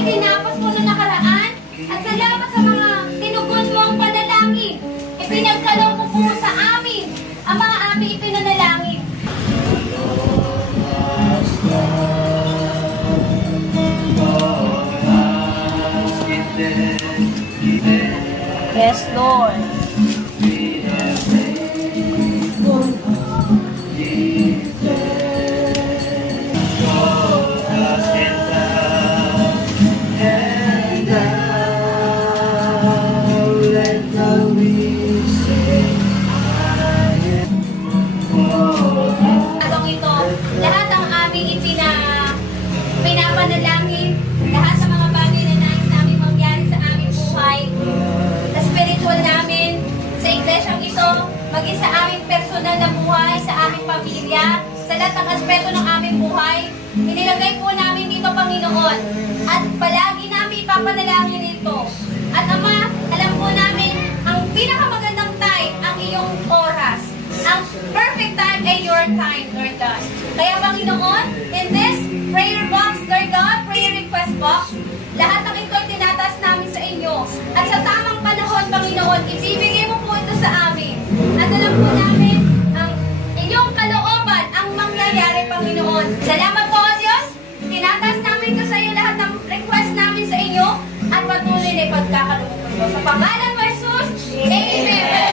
ay tinapos mo sa nakaraan at salamat sa mga tinugon mo ang panalangin. Ipinagkalaw mo po sa amin ang mga aming ipinanalangin. Yes, Lord. Atong ito, lahat ang aming pinapanalangin, lahat sa mga bagay na nais namin mangyari sa aming buhay, sa spiritual namin, sa iglesyang ito, maging sa aming personal na buhay, sa aming pamilya, sa lahat ng aspeto ng aming buhay, inilagay po namin dito, Panginoon, at palagi namin ipapanalangin ito. At Ama, alam po namin, ang pinakamagandang time, ang iyong oras. Ang perfect time ay your time, Lord God. Kaya Panginoon, in this prayer box, Lord God, prayer request box, lahat ng ito ay tinataas namin sa inyo. At sa tamang panahon, Panginoon, ibibigay mo po ito sa amin. At alam po namin, ang inyong kalooban ang mangyayari, Panginoon. Salamat